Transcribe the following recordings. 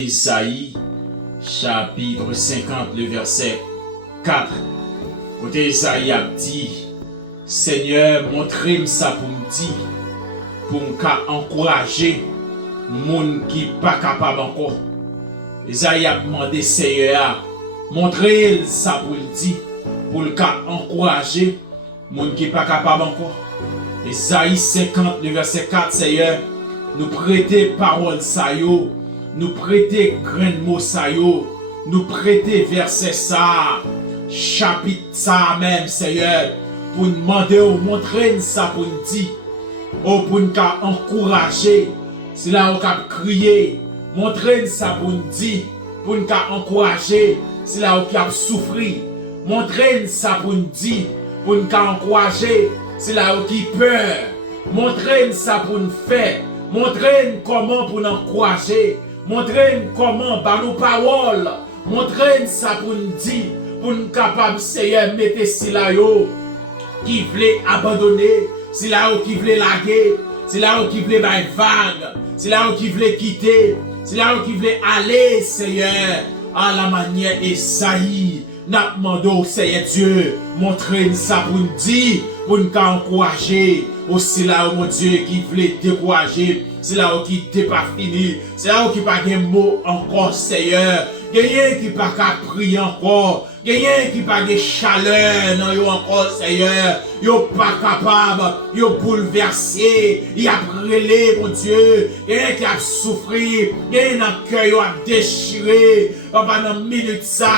Isaïe, chapitre 50, le verset 4. Côté Isaïe a dit, Seigneur, montrez-moi ça pour me dire, pour m'encourager, moun qui pas capable encore. Isaïe a demandé, Seigneur, montrez ça pour le dire, pour encourager, moun qui pas capable encore. Isaïe 50, le verset 4, Seigneur, nous prêter parole ça yo, nous prêter grain de mots ça yo, nous prêter verset ça, chapitre ça même, Seigneur, pour nous demander ou montrer ça pour nous dire, ou pour nous encourager, c'est là où on a crié, montrer ça pour nous dire, pour nous encourager, c'est là où on a souffert, montrer ça pour nous dire, pour nous encourager, c'est là où on a peur, montrer ça pour nous faire, montrer comment pour nous encourager, montrer comment par nos paroles, montrer ça pour nous dire, pour nous capables, Seigneur, mettre si là qui voulait abandonner, c'est là où qui voulait laguer, c'est là où qui voulait bailler vague, c'est là où qui voulait quitter, c'est là où qui voulait aller, Seigneur, à la manière Isaïe. N'a demandé au Seigneur Dieu, montrer ça pour nous dire, pour nous encourager. Aussi là où mon Dieu qui voulait décourager, c'est là où qui n'était pas fini, c'est là où qui pas de mot encore, Seigneur. Quelqu'un qui pas qu'à prier encore, quelqu'un qui pas de chaleur dans yo encore, Seigneur. Yo pas capable, yo bouleversé, il a brûlé, mon Dieu. Quelqu'un qui a souffert, quelqu'un dans le cœur, yo a déchiré. Papa, dans minute ça,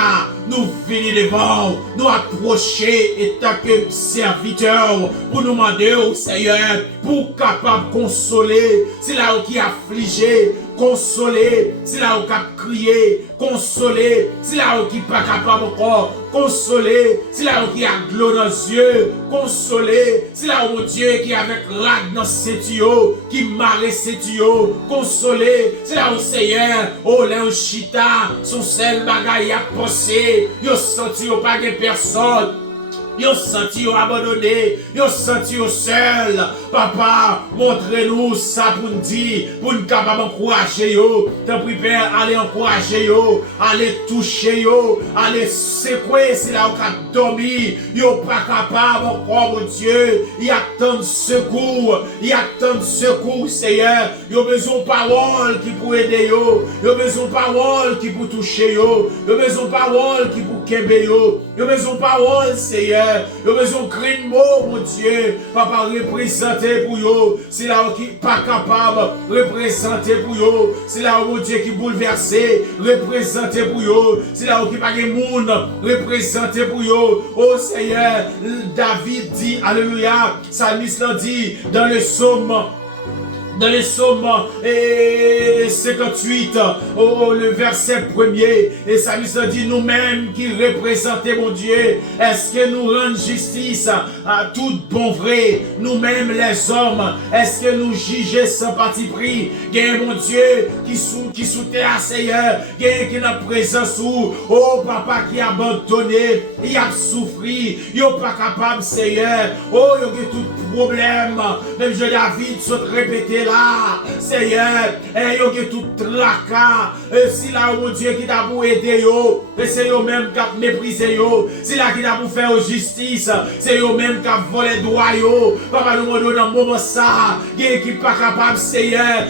nous venons devant, nous approcher et tant que serviteurs, pour nous demander au Seigneur, pour capable consoler, c'est là où qui a affligé, consoler, c'est là où qui a crié, consoler, c'est là où qui n'est pas capable encore, consoler, c'est là où qui a gloire dans les yeux, consoler, c'est là où mon Dieu qui est avec rag dans ses tuyaux, qui marre ses tuyaux, consoler, c'est là où Seigneur, oh là où chita, son seul bagaille a pensé, yo senti yo pas de personne. Yo senti yo abandonné, yo senti yo seul. Papa, montrez-nous ça pour nous dire, pour nous capable encourager yo. T'en prie Père, allez encourager yo, allez toucher yo, allez secouer si là où qu'a dormi. Yo pas capable encore, mon Dieu. Il y a tant de secours, il y a tant de secours, Seigneur. Yo besoin de parole qui pour aider yo. Yo besoin de parole qui pour toucher yo. Yo besoin de parole qui pour kembe yo. Yo besoin de parole, Seigneur. Yo besoin de green mot, mon Dieu. Papa, représenter pour yo. C'est là où qui pas capable. Représenter pour yo. C'est là où mon Dieu qui bouleversé. Représenter pour yo. C'est là où qui pas de monde. Représenter pour yo. Oh Seigneur, David dit, alléluia. Psalmiste l'a dit dans le psaume. Dans le psaume 58, le verset 1er, et ça lui dit, nous-mêmes qui représentons mon Dieu, est-ce que nous rendons justice à tout bon vrai, nous-mêmes les hommes, est-ce que nous jugeons sans parti pris, gagne mon Dieu qui soutient à Seigneur, gagne qui n'a présence où, oh papa qui a abandonné, il a souffert, il n'est pas capable Seigneur, oh il y a tout problème, même je David se répéter là, Seigneur, et yo qui tout tracas, si là mon Dieu qui t'a pour aider yo, et c'est yo même qui a méprisé yo, si là qui t'a pour faire justice, c'est yo même qui a volé droit yo, papa nous demandons dans moment ça, qui n'est pas capable Seigneur,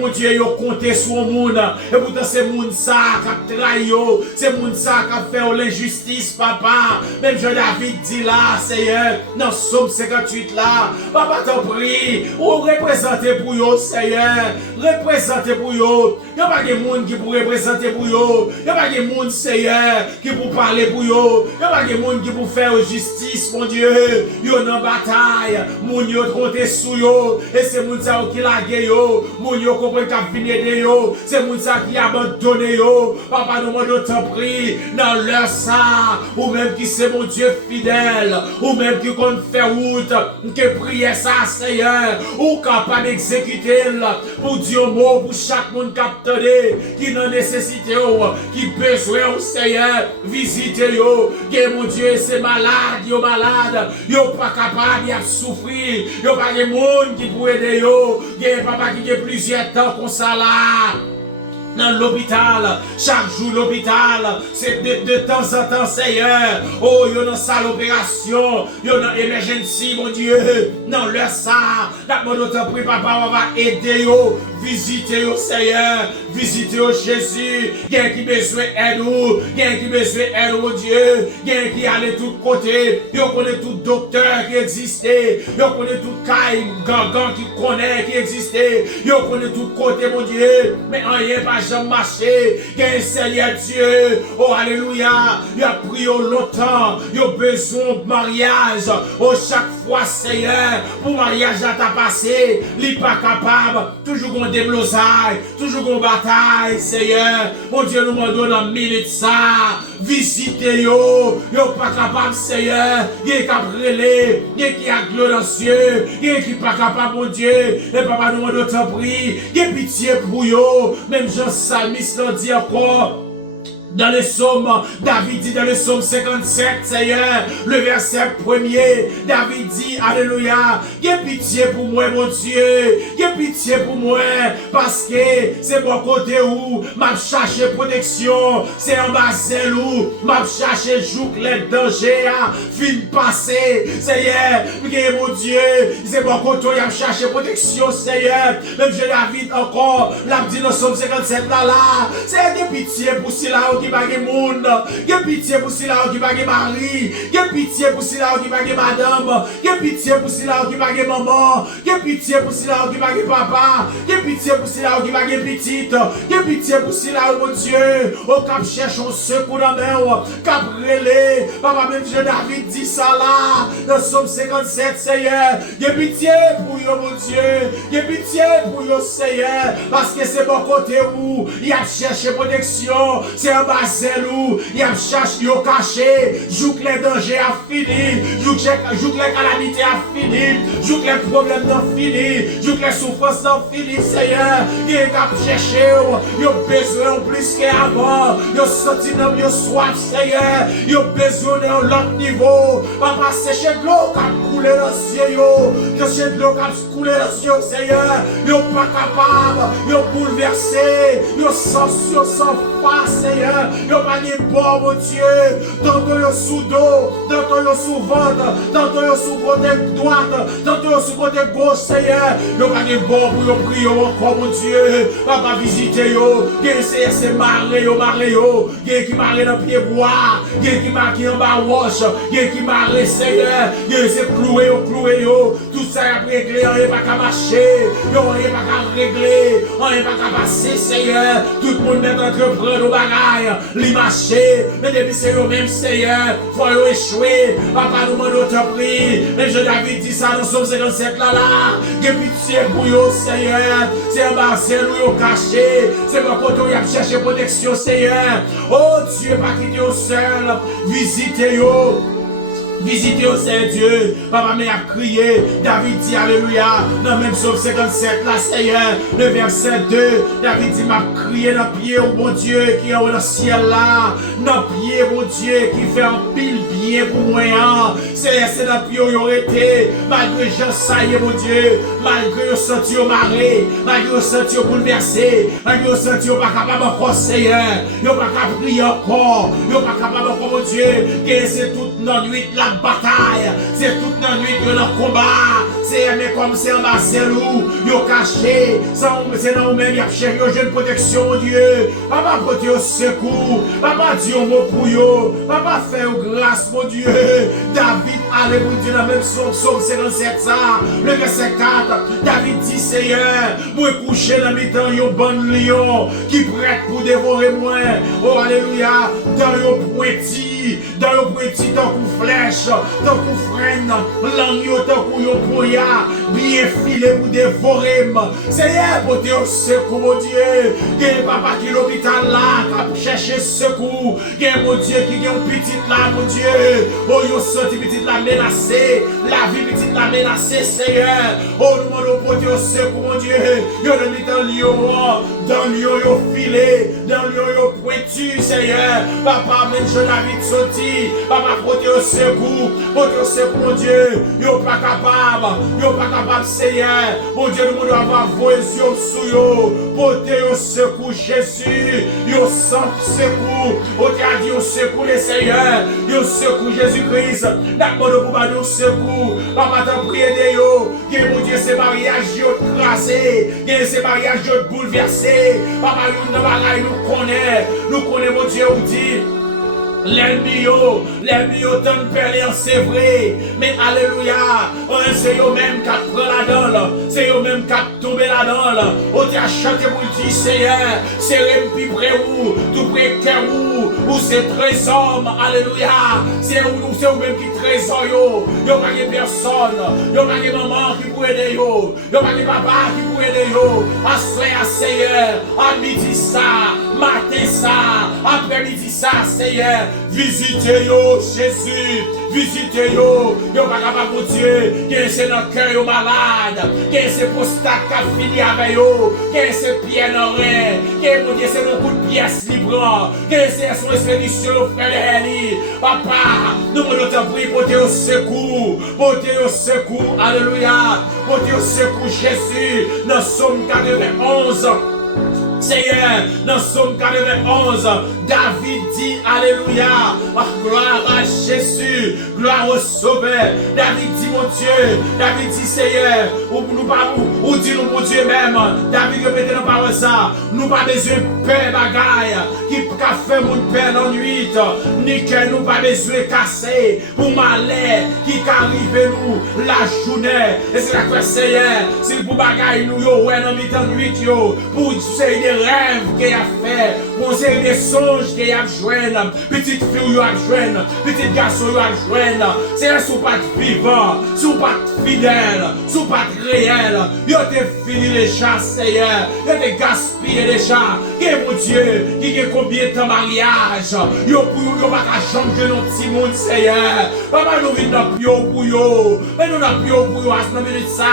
mon Dieu yo compter sur le monde, et pourtant c'est monde ça qui a trahi yo, c'est monde ça qui a fait l'injustice papa, même Jean David dit là Seigneur, dans Somme 58 là, papa t'en prie, ou représenter pour yo Seigneur, représenter pour yo. Il n'y a pas de monde qui pour représenter pour yo. Il n'y a pas de monde, Seigneur, qui pour parler pour yo. Il n'y a pas de monde qui pour faire justice, mon Dieu. Yo dans bataille, moun yo compter sous yo. Et c'est moun ça qui lague yo. Moun yo comprend qu'a venir de yo. C'est moun ça qui abandonne yo. Papa nous demande t'en prie dans leur ça. Ou même qui c'est mon Dieu fidèle. Ou même qui compte faire route. Que prier ça, Seigneur. Ou capable d'exécuter pour dire mot pour chaque monde qui n'a nécessité, qui besoin au Seigneur, visiter yo, que mon Dieu c'est malade, yo pas capable, de souffrir, yo pas de monde qui peut aider yo, que papa qui a plusieurs temps comme ça là. dans l'hôpital, chaque jour l'hôpital, c'est de temps en temps, Seigneur. Oh, il y a une salle d'opération, il y a une emergency, mon Dieu. Non, leur ça, la mon autre prie, papa, on va aider yo, visiter yo, Seigneur, visiter yo, Jésus. Il y a qui besoin d'aide, il y a qui besoin d'aide, mon Dieu. Il y a qui allait de tous côtés, il connaît tout docteur qui existait, il connaît tout caille, gangan qui connaît, qui existait, il connaît tout côté, mon Dieu. Mais rien pas jamais marché, il y a un Seigneur Dieu, oh alléluia, il a pris longtemps, il a besoin de mariage, oh chaque fois Seigneur, pour mariage à ta passé, il n'est pas capable, toujours qu'on déblosaille, toujours qu'on bataille, Seigneur, mon Dieu nous demande dans minute ça, visitez yo pas capable Seigneur, il est capable relais, il est qui a gloire dans cieux, il est qui pas capable mon Dieu, et papa nous demande t'en prie, il y a pitié pour yo, même Jean Salmiste l'a dit encore. Dans le psaume, David dit dans le psaume 57, Seigneur, le verset 1er, David dit, alléluia, il y a pitié pour moi, mon Dieu, il y a pitié pour moi, parce que c'est mon côté où m'a cherché protection, c'est en bas où m'a cherché jouk les dangers, fin passé, Seigneur, mon Dieu, c'est mon côté où m'a cherché protection, Seigneur, même je David encore, l'a dit dans le psaume 57 là, c'est des pitié pour cela qui bagay monde, qui pitié pour cela qui bagay mari, qui pitié pour cela qui bagay madame, qui pitié pour cela qui bagay maman, qui pitié pour cela qui bagay papa, qui pitié pour cela qui bagay petite, qui pitié pour cela mon Dieu, au cap cherche un secours dans main, cap relé, papa même Dieu David dit ça là, dans Psaume 57 Seigneur, qui pitié pour yo mon Dieu, qui pitié pour yo Seigneur, parce que c'est mon côté où il a cherché protection, c'est un où il a cherché, il a caché, joue que les dangers a fini, joue que les calamités a fini, joue que les problèmes ont fini, joue que les souffrances ont fini, Seigneur. Il a cherché, il a besoin plus qu'avant, il a senti dans le soif, Seigneur. Il a besoin d'un autre niveau. Papa, c'est chez de l'eau qui a coulé dans le ciel, que c'est de l'eau qui a coulé dans le ciel, Seigneur. Il n'est pas capable, il est bouleversé, il est sans foi, Seigneur. Yo pas ni bon, mon Dieu. Tantôt yo sous dos, tantôt yo sous ventre, tantôt yo sous côté droite, tantôt yo sous côté gauche, Seigneur. Yo pas ni bon pour yo prier encore, mon Dieu. Papa visiter yo, c'est marrer yo, qui marrer dans pied bois, qui marqué en bas roche, qui marrer, Seigneur. C'est cloué yo. Tout ça a réglé, on n'est pas qu'à marcher, on n'est pas qu'à régler, on n'est pas qu'à passer, Seigneur. Tout le monde met entreprendre au bagaille. Li marcher, mais depuis c'est eux même Seigneur, faut échouer. Papa nous demande autant prix. Mais je David dit ça dans Psaume 57 là. Que pitié pour eux, Seigneur. C'est un barcel où ils caché. C'est mon côté où ils ont cherché protection, Seigneur. Oh Dieu, pas quitter au seul. Visitez-eux. Visitez au Seigneur Dieu. Papa m'a crié. David dit Alléluia. Dans même Psaume 57 là, Seigneur. Le verset 2. David dit m'a crié dans le pied au bon Dieu qui est dans le ciel là. Dans le pied, mon Dieu, qui fait un pile bien pour moi. Seigneur, c'est dans le pied où il aurait été. Malgré Jean Saïe, mon Dieu. Malgré le senti au maré. Malgré le senti au bouleversé. Malgré le senti au pas capable encore, Seigneur. Il n'est pas capable de prier encore. Il n'est pas capable encore, mon Dieu. Que c'est toute notre nuit là. Bataille, c'est toute la nuit de leur combat. C'est mais comme c'est un Marcelou, ils ont caché. C'est dans nous-mêmes, ils ont cherché une protection, mon Dieu. Papa, portez au secours. Papa, dis un mot pour eux. Papa, fais grâce, mon Dieu. David, allez, mon Dieu, dans le même psaume 57, ça. Le verset 4, David dit, Seigneur, moi coucher dans mes temps, yon bon lion qui prête pour dévorer moi. Oh, alléluia, dans yon pointi. Dans le petit tant qu'on flèche, tant qu'on freine, l'agneau tant qu'on yon poya, bien filé pour dévorer. Seigneur, pour Dieu, secours, mon Dieu. Il y a papa qui est l'hôpital là, qui chercher secours. Il y a mon Dieu qui est un petit là, mon Dieu. Oh, yon senti petit là menacé, la vie petit là menacée, Seigneur. Oh, nous demandons pour Dieu, secours, mon Dieu. Yon dans lion, dans lion, yon filé, dans lion, yon pointu, Seigneur. Papa, même je David sorti, papa, portez au secours, mon Dieu, yo pas capable, Seigneur, mon Dieu, nous devons avoir vos yeux sous yo, portez au secours, Jésus, yo sans secours, on t'a dit au secours, les Seigneur, yo secours, Jésus-Christ, d'accord, pour pas nous secours, papa, t'as prié de yo, que mon Dieu, ces mariages, yo tracés, que ces mariages, yo bouleversés, papa, nous connaissons, mon Dieu, on dit, l'ennemi t'en perlé, c'est vrai, mais alléluia, c'est eux même qui prend la dalle, c'est eux même qui tombé la dalle, on t'a chanté pour le dire, Seigneur, c'est rempi près où, tout près cœur où c'est trésor, alléluia, c'est eux même qui trésor yo pas de personne, yo pas de maman qui pourrait aider yo pas de papa qui pourrait aider yo, à Seigneur, à midi ça, matin ça, après-midi ça, Seigneur, visitez yo, Jésus, visitez yo pas capable mon Dieu, que c'est dans le cœur malade, que c'est postat qui a fini avec yo, que c'est pierre dans rien, que mon Dieu c'est le coup de pièce libre, que c'est son expédition, frère Eli, papa, nous voulons te prier pour te au secours, alléluia, pour te au secours, Jésus, dans Somme 91. Seigneur, dans Somme 91, David dit alléluia, gloire à Jésus, gloire au Sauveur. David dit mon Dieu, David dit Seigneur, ou dit nous mon Dieu même, David répète dans parole ça, nous pas besoin de paix bagaille, qui a fait mon père dans nuit, ni que nous pas besoin de casser, pour malheur qui arrive nous la journée. Et c'est la quoi Seigneur, c'est pour bagaille nous yo, ouais, dans mi-temps nuit yo, pour Seigneur, rêves qu'il a fait, pour des songes qu'il a joué, petite fille a joué, petit garçon a joué, c'est sous pas vivant, sous pas fidèle, sous pas réel, il a fini les chats, Seigneur, il a gaspillé les chats, que mon Dieu, qui a combien de mariage, il a pas changer notre petit monde, Seigneur, papa nous venons dans pour yo, mais nous n'avons plus pour yo à ce moment ça,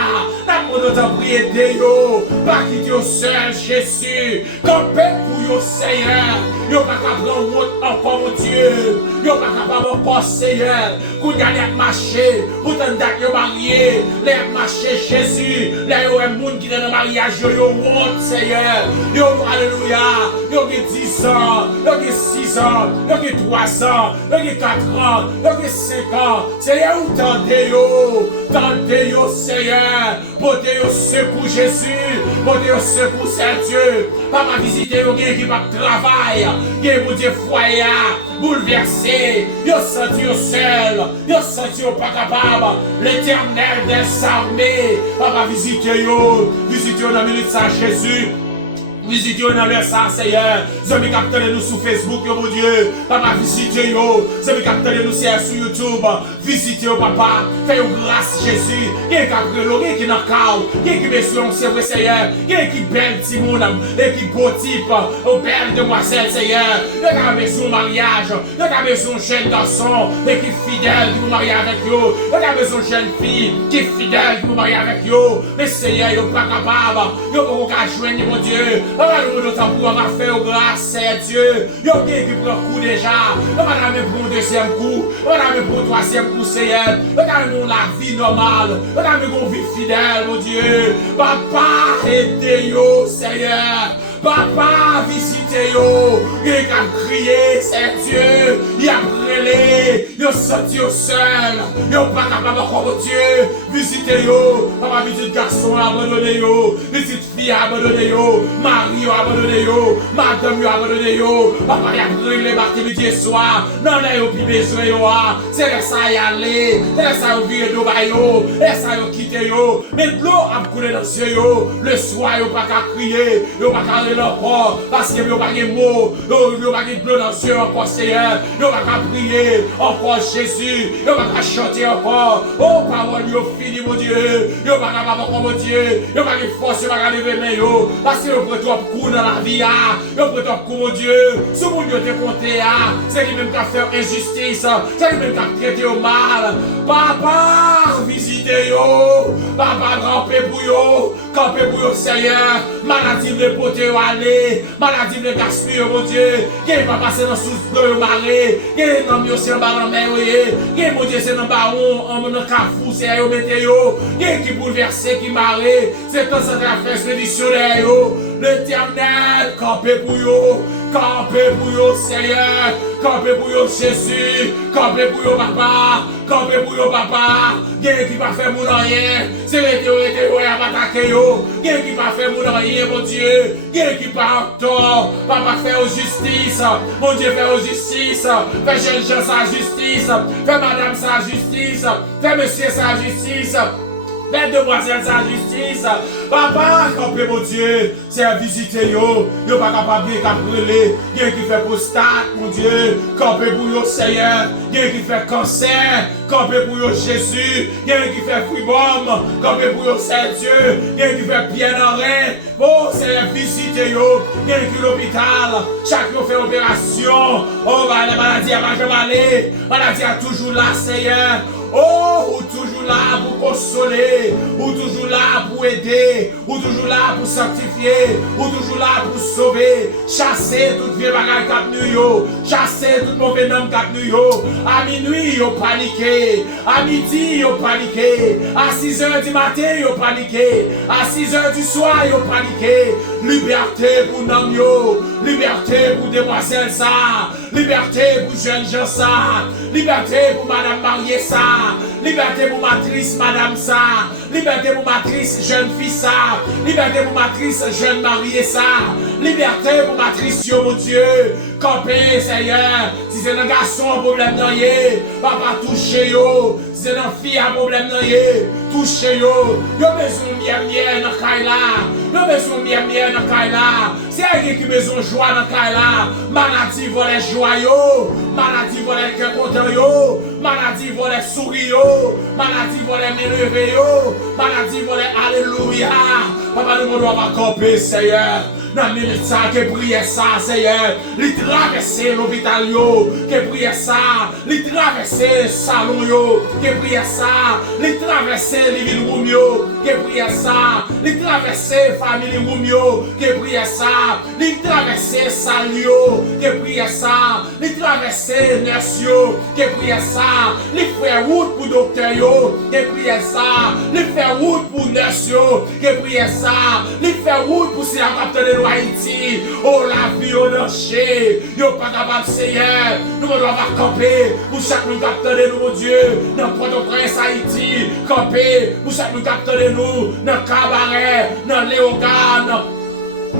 nous devons prier de yo, pas quitter au seul Jésus. Campez pour yo Seigneur, yo pas capable route encore mon Dieu, yo pas capable encore Seigneur, pour gagner à marcher, pour t'en date yo marié, les marcher Jésus, les yo un monde qui est dans le mariage yo honte Seigneur, yo alléluia, yo qui 10 ans, yo qui 6 ans, yo qui 3 ans, yo qui 4 ans, yo qui 5 ans, Seigneur ou tendez yo Seigneur, portez yo secours Jésus, portez yo secours Saint Dieu. Papa visiter yo qui va travail, qui vous dit foyer bouleversé, yo senti yo seul, yo senti yo pas capable, l'Éternel des armées, papa visiter yo dans minute ça Jésus. Visitez-nous dans leur sang, Seigneur. Zami captez nous sur Facebook, mon Dieu. Papa, visitez-nous. Zami captez nous sur YouTube. Visitez-nous, papa. Faites-nous grâce, Jésus. Qui est capté, qui est dans le chaos. Qui est besoin, c'est vrai, Seigneur. Qui est belle, Timon. Qui est beau type. Belle demoiselle, Seigneur. Qui a besoin de mariage. Qui a besoin de jeune garçon. Qui est fidèle, qui vous marie avec vous. Qui a besoin de jeune fille. Qui est fidèle, qui vous marie avec vous. Mais Seigneur, vous n'êtes pas capable. Vous n'êtes pas joindre, mon Dieu. Nous nous pour faire grâce, c'est Dieu. Yo qui prend coup déjà. On va même pour un deuxième coup. On va même pour un troisième coup, Seigneur. On va même la vie normale. On va même une vie fidèle, mon Dieu. Papa, aidez-yo, Seigneur. Papa, visitez-yo. Il a crié, c'est Dieu. Il a brûlé. Il a sorti au seul. Il n'a pas capable encore, mon Dieu. Visitez-yo. Papa, visite garçon, abandonnez-yo. Visite fille, abandonnez-yo. Marie, abandonnez-yo. Madame, abandonnez-yo. Papa, il a brûlé midi et soir. Non, il a plus besoin, yo. C'est là ça y aller. C'est là ça y vivre de bayo. Et ça y quitter, yo. Mais l'eau a coulé dans ce yo. Le soir, il n'a pas qu'à crier. Il n'a pas qu'à encore parce que nous n'avons pas de mots, nous n'avons pas de bleu dans le ciel encore Seigneur, nous n'avons pas prier encore Jésus, nous n'avons pas chanter encore, oh parole, nous fini mon Dieu, nous n'avons pas encore mon Dieu, nous n'avons pas de force, nous n'avons pas de lever, parce que nous prenons trop de coups dans la vie, nous prenons trop de coups mon Dieu, ce monde Dieu te compté, c'est lui-même qui a fait injustice, c'est lui-même qui a traité au mal, papa, visitez-yo, papa, rampez pour yo, Campez pour yo, Seigneur. Maladie de poter aller. Maladie de gaspiller, mon Dieu. Qui va passer dans sous de marée. Qui est dans mieux, c'est en bas dans mer. Qui est, mon Dieu, c'est dans baron. En mon cafou, c'est yo, météo. Qui bouleversé, qui marée. C'est dans cette affaire expéditionnaire. L'Éternel, campez pour yo. Campez pour yo, Seigneur. Campez pour yo, Jésus. Campez pour yo, papa. Campez pour yo, papa. Quelqu'un qui va faire mon rien. C'est les théories qui va attaquer yo. Quelqu'un qui va faire mon rien, mon Dieu. Quelqu'un qui va en tort. Papa, faire justice. Mon Dieu, faire justice. Fais jeune gens sa justice. Fais madame sa justice. Fais monsieur sa justice. Fais demoiselles sa justice. Papa, campez mon Dieu. C'est à visiter yo. Yo pas capable de brûler. Quelqu'un qui fait prostate, mon Dieu. Campez pour yo, Seigneur. Quelqu'un qui fait cancer. Campez pour yo, Jésus. Quelqu'un qui fait fribom. Campez pour yo, Saint-Dieu. Quelqu'un qui fait bien en rein. Oh, c'est visiter yo. Quelqu'un qui l'hôpital. Chaque jour fait opération. Oh, bah, la maladie a pas jamais allé. La maladie a toujours là, Seigneur. Oh, ou toujours là pour consoler, ou toujours là pour aider, ou toujours là pour sanctifier, ou toujours là pour sauver, chasser toute vieille bagaille cap nous yo, chasser tout mauvais nom cap nous yo. À minuit yo paniqué, à midi yo paniqué, à 6h du matin yo paniqué, à 6h du soir yo paniqué. Liberté pour nom yo, liberté pour demoiselles ça, liberté pour jeunes gens ça, liberté pour madame mariée ça. Liberté pour matrice, madame ça. Liberté pour matrice, jeune fille ça. Liberté pour matrice, jeune mariée ça. Liberté pour matrice, yo mon Dieu. Campé, Seigneur. Si c'est un garçon, un problème non yé. Papa, touchez yo. Si c'est une fille, un problème non yé. Touchez yo. Yo besoin miel dans kaila. Yo besoin miel dans kaila. C'est quelqu'un qui besoin joie dans kaila. Maladie vole joie yo. Maladie vole cœur content yo. Maladie vole sourire yo. Maladie vole m'élever yo. Maladie vole alléluia. Papa, nous ne doit pas camper, Seigneur. Dans minute ça, que prier ça, Seigneur. Li traverser l'hôpital yo. Que prier ça. Li traverser salon yo. Que prier ça. Li traverser living room yo. Que prier ça. Li traverser family room yo. Que prier ça. Li traverser salle yo. Que prier ça. Li traverser nurse yo. Que prier ça. Li faire route pour docteur yo. Que prier ça. Li faire route pour nurse yo. Que prier ça. Li faire route pour si la capitaine de Haïti. Oh la vie au marché. Yo pas capable Seigneur. Nous ne devons pas camper. Pour chaque nous capitaine de nous mon Dieu. Dans Port-au-Prince Haïti. Camper. Pour chaque nous capitaine de nous. Dans Cabaret. Dans Léogane.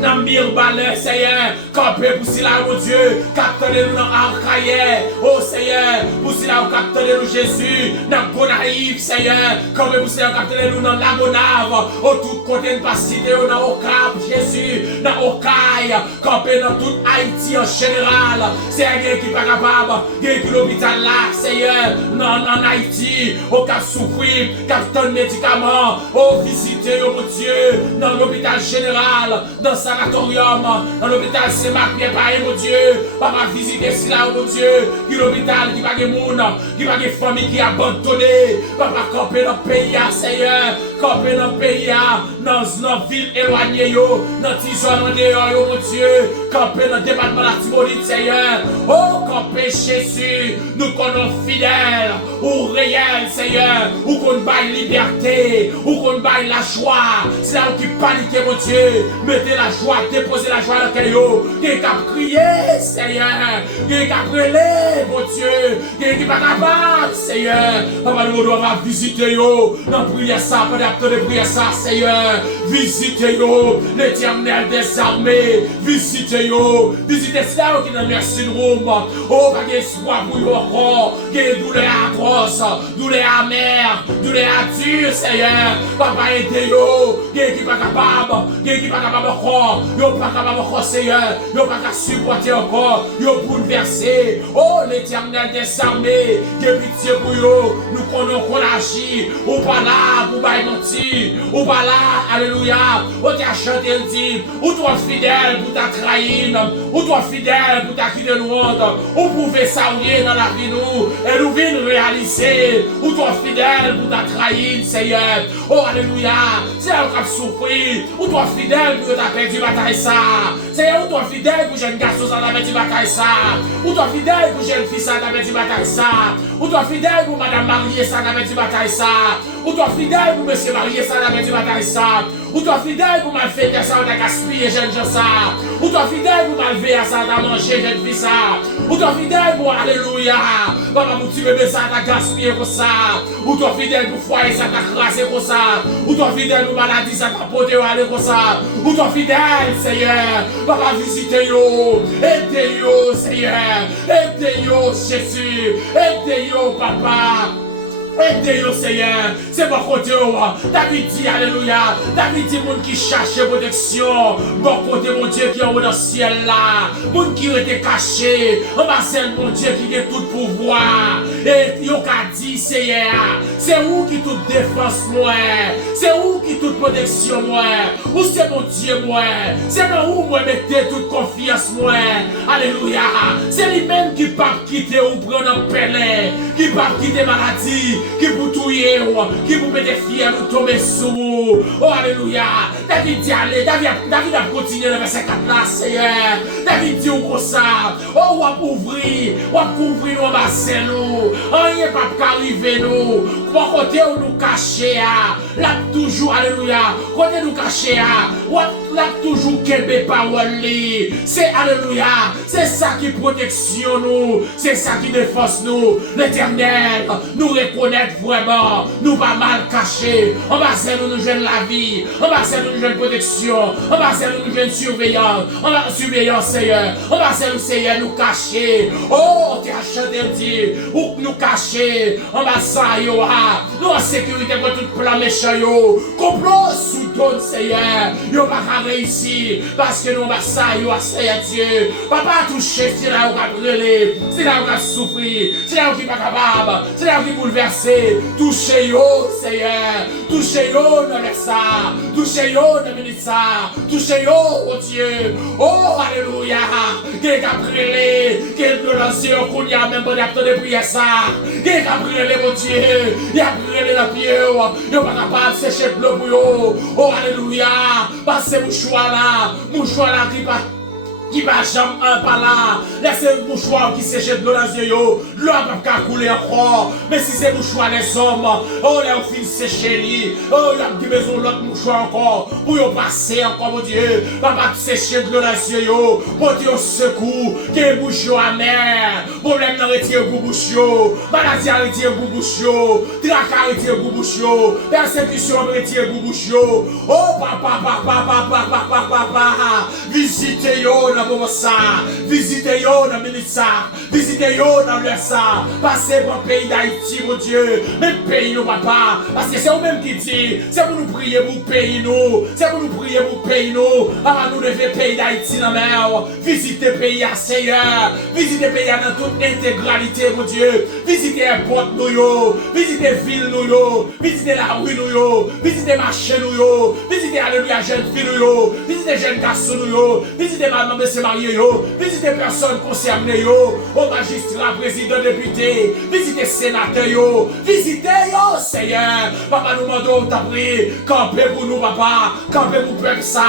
Dans Mirbalais, Seigneur, campé pour si là, mon Dieu, captez-nous dans Arcaïe, oh Seigneur, pour si là, captez-nous Jésus, dans Gonaïve, Seigneur, campé pour si là, captez-nous dans Lagonave, au tout côté de Passité, dans Ocap, Jésus, dans Okaï, campé dans toute Haïti en général, c'est un gars qui n'est pas capable, qui l'hôpital là, Seigneur, en Haïti, au cas souffrir, capteur de médicaments, au visiter, oh mon Dieu, dans l'hôpital général, dans sanatorium, dans l'hôpital Saint-Marc-Pierre, mon Dieu, papa visiter si là, mon Dieu, qui l'hôpital, qui va des monde, qui va des familles qui abandonnées, papa camper dans le pays, Seigneur, camper dans le pays, dans une ville éloignée, dans les zones en dehors, mon Dieu, camper dans le département de la Tibonite, Seigneur, oh, camper Jésus, nous connaissons fidèles, ou réel, Seigneur, ou qu'on baille liberté, ou qu'on baille la joie, c'est là qui panique, mon Dieu, mettez la joie, déposer la joie dans le cœur, qui a prié, Seigneur, qui a brûlé, mon Dieu, qui n'est pas capable, Seigneur, papa, nous devons visiter, dans prière ça, pendant de prière ça, Seigneur, visitez, l'Éternel des armées, visitez, visitez ceux qui dans le nursing room, oh, pas d'espoir pour eux encore, qui est douleur atroce, douleur amère, douleur dure, Seigneur, papa, aidez-yo, qui n'est pas capable, qui n'est pas capable encore, yo pas capable encore, Seigneur, yo pas capable supporter encore, yo bouleversé, oh, l'Éternel des armées, qui est pitié pour eux, nous connaissons qu'on agit, ou pas là, pour bailler mon sorti, ou pas là, alléluia, ou t'as chanté le dit, ou toi fidèle pour ta trahir, ou toi fidèle pour ta quitter nous honte, ou prouver ça ou dans la vie nous, et nous venons réaliser, ou toi fidèle pour ta trahir, Seigneur, oh alléluia, c'est là où tu as souffert, ou toi fidèle pour ta perdu bataille ça, Seigneur, ou toi fidèle pour jeune garçon ça t'a perdu bataille ça, ou toi fidèle pour jeune fille ça t'a perdu bataille ça, ou toi fidèle pour madame mariée ça t'a perdu bataille ça, ou toi fidèle pour monsieur marié ça t'a perdu bataille ça, ou toi fidèle pour malfaiteur ça t'a gaspillé jeune gens ça, ou toi fidèle pour malveillant ça t'a mangé jeune fille ça, ou toi fidèle pour alléluia, papa mon petit bébé ça t'a gaspillé comme ça, ou toi fidèle pour foyer ça t'a crasé comme ça, ou toi fidèle pour maladie ça t'a porté aller comme ça, ou toi fidèle Seigneur, papa visitez yo, aidez yo Seigneur, aidez yo Jésus, aidez yo papa. Aidez-nous, Seigneur. C'est mon côté. David dit, alléluia. David dit, monde qui cherche protection. Bon côté, mon Dieu, qui est dans le ciel là. Monde qui était caché. On va celle, mon Dieu, qui a tout pouvoir. Et il a dit, Seigneur, c'est où qui toute défense, moi. C'est où qui toute protection, moi. Où c'est mon Dieu, moi. C'est dans où moi mettez toute confiance, moi. Alléluia. C'est lui-même qui ne peut pas quitter ou prendre un pelé. Qui ne peut pas quitter maladie. Qui pour tuer, qui pour mettre fier nous tomber sous. Oh alléluia. David dit allez, David a continué le verset 4 là, Seigneur. David dit comme ça. Oh, on va ouvrir nous en bas nous. Rien pas arriver nous. Pour côté où nous cacher, là toujours, alléluia. Côté nous cacher, là toujours qu'elle parole. C'est alléluia. C'est ça qui protection nous. C'est ça qui défense nous. L'Éternel nous reconnaît vraiment, nous pas mal cachés. On va nous jeune la vie, on va nous jeune protection, on va nous jeune surveillance, on va surveillance Seigneur, on va nous Seigneur nous cacher. Oh, tu as chanté dit, ou nous cacher, on va ça yo, nous en sécurité pour tout plan méchant yo, complot sous ton Seigneur, yo pas réussir parce que nous va ça yo, Seigneur Dieu, papa touché, c'est là où on va brûler, c'est là où on va souffrir, c'est là où on va pas capable, c'est là où on va bouleverser. Touchez-yo, Seigneur. Touchez-yo dans les ça. Touchez-yo dans le ça. Touchez-yo, oh Dieu. Oh, alléluia. Quel cabrélé. Quel de l'ancien qu'on y a même pas de prière ça. Quel cabrélé, mon Dieu. Il a brûlé la pierre. Il n'est pas capable de sécher le pour yo. Oh, alléluia. Passez mouchoir là. Mouchoir là qui va jamais un par là. Laissez le mouchoir qui sèche de l'eau dans les yeux. L'eau va pas couler encore. Mais si c'est mouchoir les hommes, oh, les filles sécher lui. Oh, il a besoin de l'autre mouchoir encore. Pour y passer encore, mon Dieu. Papa, sécher de l'eau dans les yeux. Pour dire au secours. Qui est mouchoir amer. Problème dans le retire boubouchio. Maladie à retire boubouchio. Tracas à retire boubouchio. Persécution à retire boubouchio. Oh, papa. Visitez-yo. Visitez yo dans le ça, visitez yo dans le ça, passez pour le pays d'Haïti, mon Dieu, même pays nous papa, parce que c'est vous-même qui dit, c'est pour nous prier pour le pays nous, c'est pour nous prier pour le pays nous, avant nous lever le pays d'Haïti dans la mer, visitez le pays à Seigneur, visitez le pays dans toute intégralité, mon Dieu, visitez les portes nous, visitez les villes nous, visitez la rue nous, visitez les marchés nous, visitez alléluia jeunes filles nous, visitez les jeunes garçons nous, visitez maman monsieur marié yo, visitez personnes concernées yo, au magistrat, président, député, visitez sénateur yo, visitez yo, Seigneur. Papa nous demandons ta prière, campez pour nous, papa, campez pour peuple ça,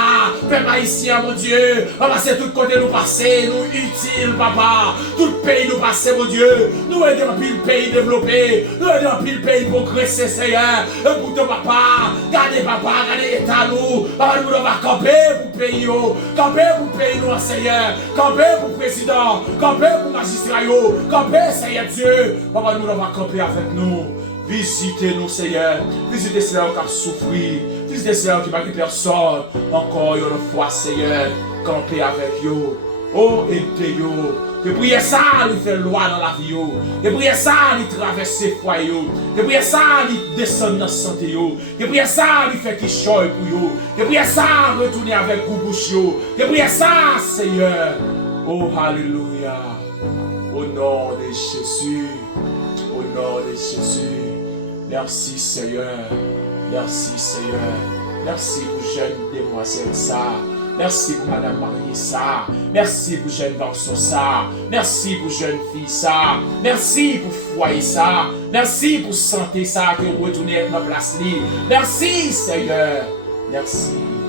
peuple haïtien, mon Dieu. Papa, c'est tout côté nous passer, nous utile, papa. Tout pays nous passer, mon Dieu. Nous aidons pile pays développé, nous aidons pile pays progresser, Seigneur. Et pour ton papa, gardez état nous. Papa, nous devons camper pour pays yo, camper pour pays nous, Seigneur. Camper pour président, camper pour magistrat yo, camper, Seigneur Dieu. Papa, nous devons camper avec nous. Visitez-nous, Seigneur. Visitez ceux qui ont souffert. Visitez ceux qui n'ont pas personne. Encore une fois, Seigneur. Camper avec eux. Oh, aidez-vous. Que prier ça, lui fait loi dans la vie. Que prier ça, lui traverser foyer. Que prier ça, lui descendre dans la santé. Que prier ça, lui fait qu'il choye pour vous. Que prier ça, retourner avec vous bouche. Que prier ça, Seigneur. Oh, alléluia. Au nom de Jésus. Au nom de Jésus. Merci, Seigneur. Merci Seigneur. Merci pour jeune demoiselle ça. Merci pour madame mariée ça. Merci pour jeune garçon ça. Merci pour jeune fille ça. Merci pour foyer ça. Merci pour santé ça qui est retourné dans la place. Merci Seigneur. Merci.